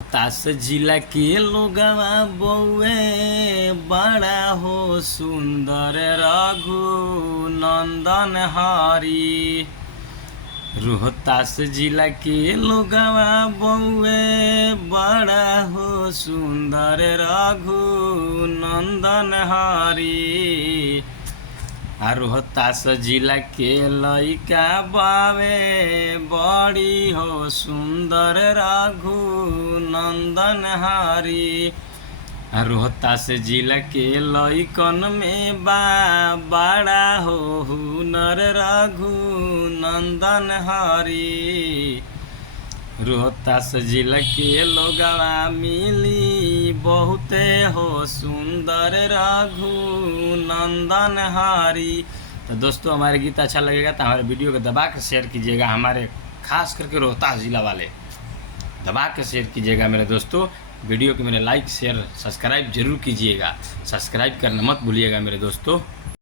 तास जिला के लोगवा बउए बड़ा हो सुंदर रघु नंदन हरी। रोहतास जिला के लोगवा बउए बड़ा हो सुंदर रघु नंदन हरी। रोहतास जिला के लइका बावे बड़ी हो सुंदर रघु नंदन हरी। रोहतास जिला के लइकन में बड़ा हो हुनर रघु नंदन हरी। रोहतास जिला के लोगवा मिली बहुते हो सुंदर रघु नंदन हरी। तो दोस्तों, हमारे गीत अच्छा लगेगा तो हमारे वीडियो को दबा के शेयर कीजिएगा। हमारे खास करके रोहतास जिला वाले दबा के शेयर कीजिएगा मेरे दोस्तों। वीडियो को मेरे लाइक शेयर सब्सक्राइब जरूर कीजिएगा। सब्सक्राइब करना मत भूलिएगा मेरे दोस्तों।